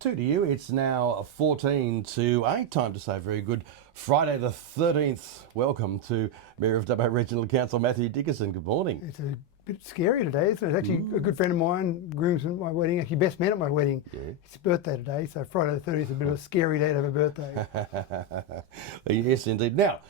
Two to you. It's now 14 to 8. Time to say very good Friday the 13th. Welcome to Mayor of Dubbo Regional Council, Matthew Dickerson. Good morning. It's a bit scary today, isn't it? Actually, a good friend of mine, groomsman at my wedding, actually best man at my wedding. Yeah. It's his birthday today, so Friday the 30th is a bit of a scary day to have a birthday. Yes, indeed. Now,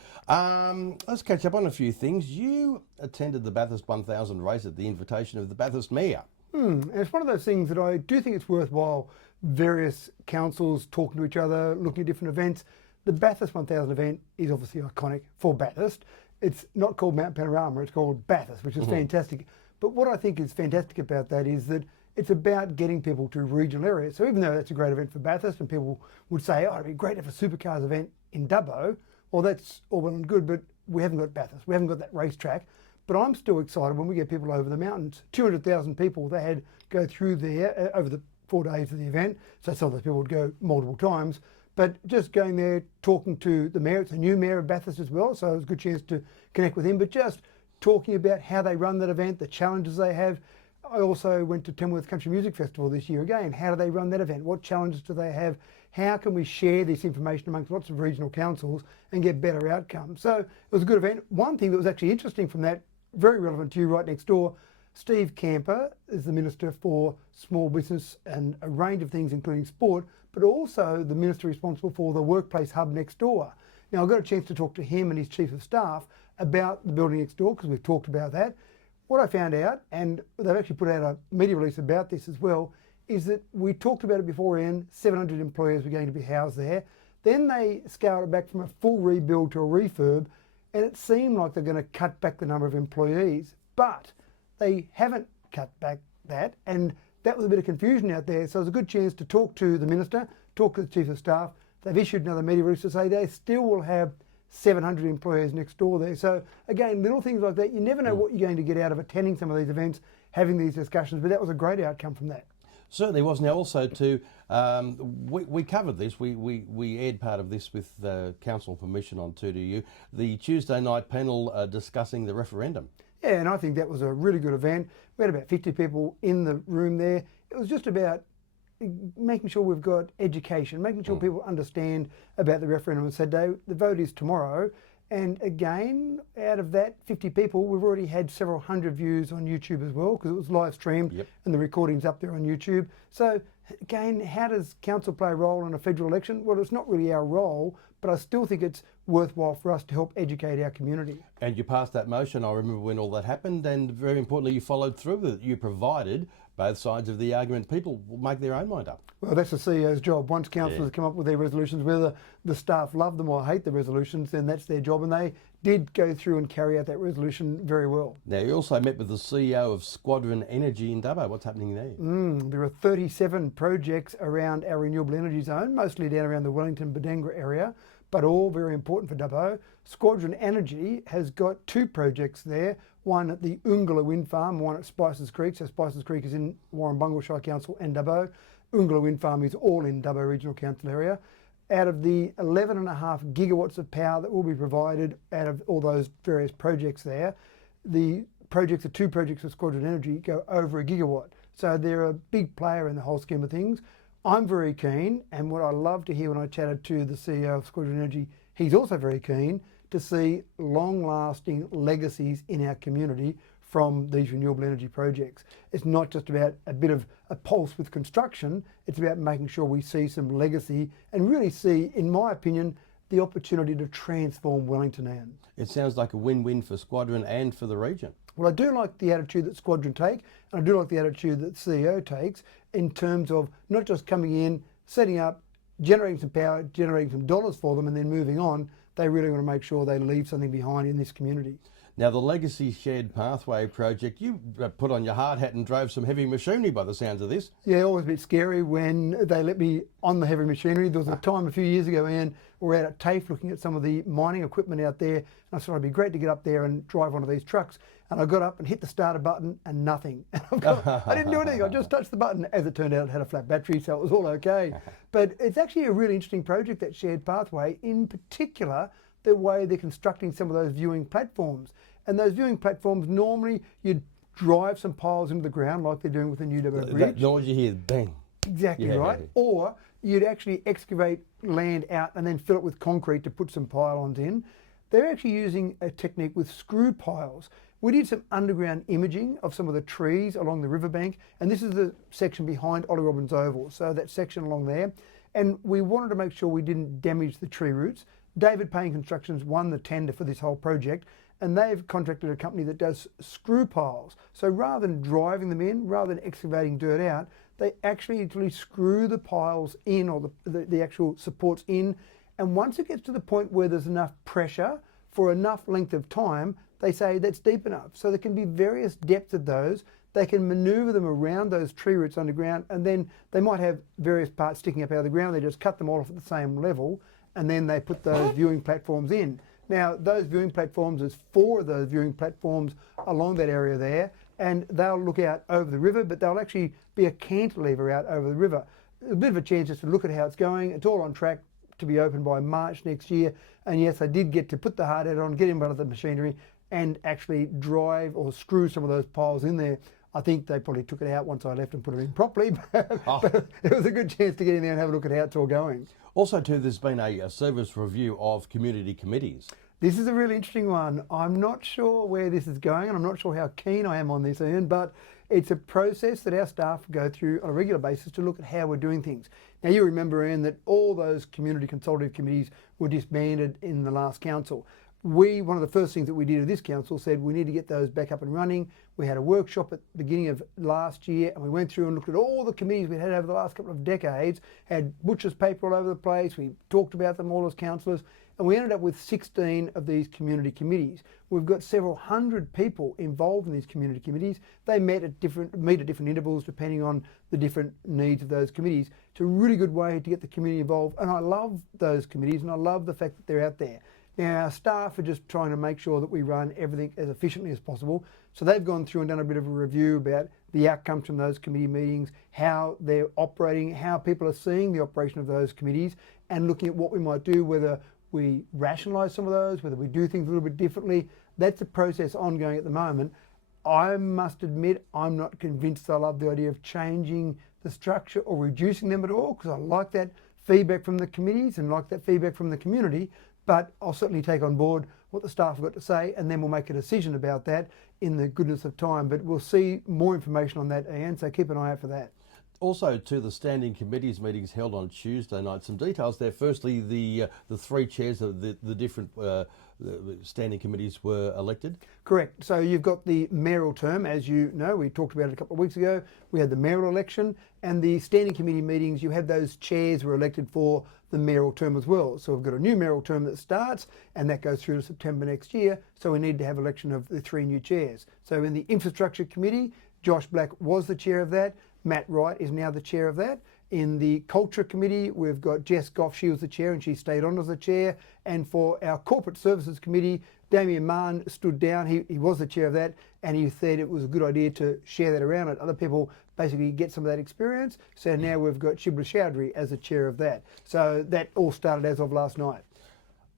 let's catch up on a few things. You attended the Bathurst 1000 race at the invitation of the Bathurst Mayor. And it's one of those things that I do think it's worthwhile various councils talking to each other, looking at different events. The Bathurst 1000 event is obviously iconic for Bathurst. It's not called Mount Panorama, it's called Bathurst, which is fantastic. But what I think is fantastic about that is that it's about getting people to regional areas. So even though that's a great event for Bathurst and people would say, oh, it'd be great to have a supercars event in Dubbo, well, that's all well and good, but we haven't got Bathurst, we haven't got that racetrack. But I'm still excited when we get people over the mountains. 200,000 people they had go through there over the 4 days of the event. So some of those people would go multiple times. But just going there, talking to the mayor, it's a new mayor of Bathurst as well, so it was a good chance to connect with him. But just talking about how they run that event, the challenges they have. I also went to Tamworth Country Music Festival this year again. How do they run that event? What challenges do they have? How can we share this information amongst lots of regional councils and get better outcomes? So it was a good event. One thing that was actually interesting from that, very relevant to you right next door, Steve Camper is the Minister for Small Business and a range of things including sport, but also the Minister responsible for the workplace hub next door. Now I got a chance to talk to him and his Chief of Staff about the building next door because we've talked about that. What I found out, and they've actually put out a media release about this as well, is that we talked about it before, Iain, 700 employees were going to be housed there. Then they scaled it back from a full rebuild to a refurb, and it seemed like they're going to cut back the number of employees, but they haven't cut back that, and that was a bit of confusion out there. So it was a good chance to talk to the Minister, talk to the Chief of Staff. They've issued another media release to say they still will have 700 employees next door there. So again, little things like that, you never know what you're going to get out of attending some of these events, having these discussions, but that was a great outcome from that. Certainly was. Now also to, we covered this, we aired part of this with council permission on 2DU, the Tuesday night panel discussing the referendum. Yeah, and I think that was a really good event. We had about 50 people in the room there. It was just about making sure we've got education, making sure people understand about the referendum on Saturday. The vote is tomorrow. And again, out of that 50 people, we've already had several hundred views on YouTube as well, because it was live streamed and the recording's up there on YouTube. So again, how does council play a role in a federal election? Well, it's not really our role, but I still think it's worthwhile for us to help educate our community. And you passed that motion, I remember when all that happened, and very importantly, you followed through with it. You provided both sides of the argument. People will make their own mind up. Well, that's the CEO's job. Once councillors come up with their resolutions, whether the staff love them or hate the resolutions, then that's their job. And they did go through and carry out that resolution very well. Now, you also met with the CEO of Squadron Energy in Dubbo. What's happening there? There are 37 projects around our renewable energy zone, mostly down around the Wellington-Badengra area, but all very important for Dubbo. Squadron Energy has got 2 projects there, one at the Oongala Wind Farm, one at Spices Creek. So Spices Creek is in Warrumbungle Shire Council and Dubbo. Oongala Wind Farm is all in Dubbo Regional Council area. Out of the 11.5 gigawatts of power that will be provided out of all those various projects there, the 2 projects of Squadron Energy go over a gigawatt. So they're a big player in the whole scheme of things. I'm very keen, and what I love to hear when I chatted to the CEO of Squadron Energy, he's also very keen to see long-lasting legacies in our community from these renewable energy projects. It's not just about a bit of a pulse with construction, it's about making sure we see some legacy and really see, in my opinion, the opportunity to transform Wellington. Iain. It sounds like a win-win for Squadron and for the region. Well, I do like the attitude that Squadron take, and I do like the attitude that the CEO takes in terms of not just coming in, setting up, generating some power, generating some dollars for them and then moving on. They really want to make sure they leave something behind in this community. Now, the Legacy Shared Pathway project, you put on your hard hat and drove some heavy machinery by the sounds of this. Yeah, always a bit scary when they let me on the heavy machinery. There was a time a few years ago, Iain, we were out at TAFE looking at some of the mining equipment out there, and I thought it'd be great to get up there and drive one of these trucks. And I got up and hit the starter button and nothing. I didn't do anything, I just touched the button. As it turned out, it had a flat battery, so it was all okay. But it's actually a really interesting project, that shared pathway, in particular, the way they're constructing some of those viewing platforms. And those viewing platforms, normally you'd drive some piles into the ground like they're doing with the New Dubbo Bridge. That noise you hear, bang, Exactly Yeah. right. Or you'd actually excavate land out and then fill it with concrete to put some pylons in. They're actually using a technique with screw piles. We did some underground imaging of some of the trees along the riverbank, and this is the section behind Ollie Robbins Oval, so that section along there. And we wanted to make sure we didn't damage the tree roots. David Payne Constructions won the tender for this whole project, and they've contracted a company that does screw piles. So rather than driving them in, rather than excavating dirt out, they actually screw the piles in, or the actual supports in. And once it gets to the point where there's enough pressure for enough length of time, they say that's deep enough. So there can be various depths of those. They can maneuver them around those tree roots underground, and then they might have various parts sticking up out of the ground. They just cut them all off at the same level, and then they put those viewing platforms in. Now, those viewing platforms, there's 4 of those viewing platforms along that area there, and they'll look out over the river, but they'll actually be a cantilever out over the river. A bit of a chance just to look at how it's going. It's all on track to be open by March next year. And yes, I did get to put the hard hat on, get in one of the machinery, and actually drive or screw some of those piles in there. I think they probably took it out once I left and put it in properly, but it was a good chance to get in there and have a look at how it's all going. Also, too, there's been a service review of community committees. This is a really interesting one. I'm not sure where this is going, and I'm not sure how keen I am on this, Ian, but it's a process that our staff go through on a regular basis to look at how we're doing things. Now, you remember, Ian, that all those community consultative committees were disbanded in the last council. One of the first things that we did at this council said we need to get those back up and running. We had a workshop at the beginning of last year, and we went through and looked at all the committees we had over the last couple of decades, had butcher's paper all over the place. We talked about them all as councillors, and we ended up with 16 of these community committees. We've got several hundred people involved in these community committees. They meet at different intervals depending on the different needs of those committees. It's a really good way to get the community involved, and I love those committees, and I love the fact that they're out there. Now, our staff are just trying to make sure that we run everything as efficiently as possible. So they've gone through and done a bit of a review about the outcomes from those committee meetings, how they're operating, how people are seeing the operation of those committees, and looking at what we might do, whether we rationalise some of those, whether we do things a little bit differently. That's a process ongoing at the moment. I must admit, I'm not convinced I love the idea of changing the structure or reducing them at all, because I like that feedback from the committees and like that feedback from the community. But I'll certainly take on board what the staff have got to say, and then we'll make a decision about that in the goodness of time. But we'll see more information on that, Ian, so keep an eye out for that. Also, to the standing committees meetings held on Tuesday night, some details there. Firstly, the 3 chairs of the different the standing committees were elected. Correct. So you've got the mayoral term, as you know, we talked about it a couple of weeks ago. We had the mayoral election, and the standing committee meetings, you have those chairs were elected for the mayoral term as well. So we've got a new mayoral term that starts, and that goes through to September next year. So we need to have election of the 3 new chairs. So in the infrastructure committee, Josh Black was the chair of that. Matt Wright is now the chair of that. In the culture committee, we've got Jess Goff, she was the chair and she stayed on as the chair. And for our corporate services committee, Damien Mann stood down, he was the chair of that, and he said it was a good idea to share that around, and other people basically get some of that experience. So now we've got Shibla Chowdhury as the chair of that. So that all started as of last night.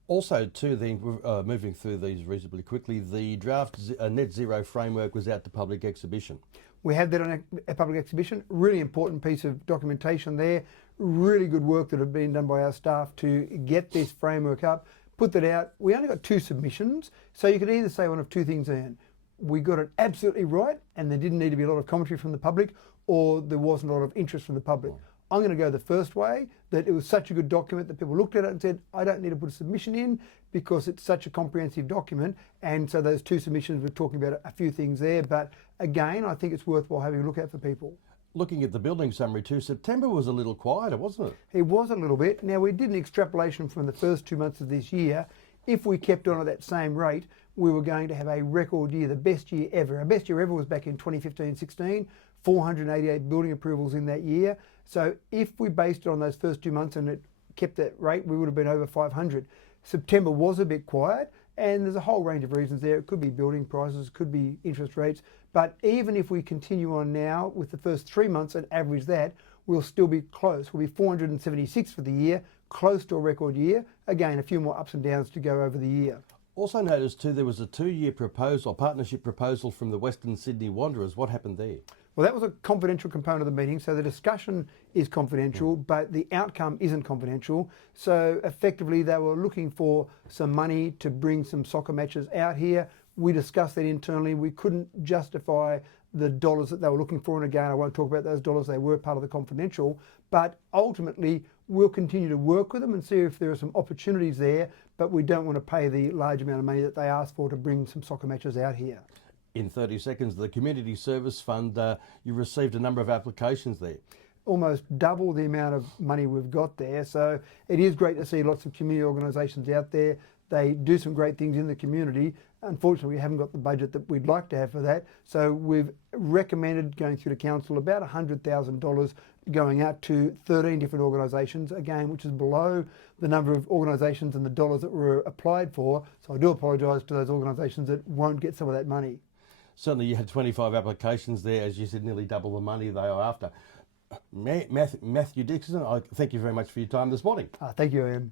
Also, too, then moving through these reasonably quickly, the draft net zero framework was out to public exhibition. We had that on a public exhibition. Really important piece of documentation there. Really good work that have been done by our staff to get this framework up, put that out. We only got 2 submissions, so you could either say one of 2 things, Ian. We got it absolutely right, and there didn't need to be a lot of commentary from the public, or there wasn't a lot of interest from the public. I'm going to go the first way, that it was such a good document that people looked at it and said, I don't need to put a submission in because it's such a comprehensive document. And so those 2 submissions, we're talking about a few things there. But again, I think it's worthwhile having a look at for people. Looking at the building summary too, September was a little quieter, wasn't it? It was a little bit. Now, we did an extrapolation from the first 2 months of this year. If we kept on at that same rate, we were going to have a record year, the best year ever. Our best year ever was back in 2015-16, 488 building approvals in that year. So if we based it on those first 2 months and it kept that rate, we would have been over 500. September was a bit quiet, and there's a whole range of reasons there. It could be building prices, could be interest rates. But even if we continue on now with the first 3 months and average that, we'll still be close. We'll be 476 for the year, close to a record year. Again, a few more ups and downs to go over the year. Also noticed too, there was a 2-year proposal, partnership proposal from the Western Sydney Wanderers. What happened there? Well, that was a confidential component of the meeting, so the discussion is confidential, but the outcome isn't confidential. So effectively, they were looking for some money to bring some soccer matches out here. We discussed that internally. We couldn't justify the dollars that they were looking for, and again, I won't talk about those dollars. They were part of the confidential, but ultimately, we'll continue to work with them and see if there are some opportunities there, but we don't want to pay the large amount of money that they asked for to bring some soccer matches out here. In 30 seconds, the Community Service Fund, you received a number of applications there. Almost double the amount of money we've got there. So it is great to see lots of community organisations out there. They do some great things in the community. Unfortunately, we haven't got the budget that we'd like to have for that. So we've recommended going through to council about $100,000 going out to 13 different organisations, again, which is below the number of organisations and the dollars that were applied for. So I do apologise to those organisations that won't get some of that money. Certainly you had 25 applications there, as you said, nearly double the money they are after. Matthew Dixon, I thank you very much for your time this morning. Thank you, Iain.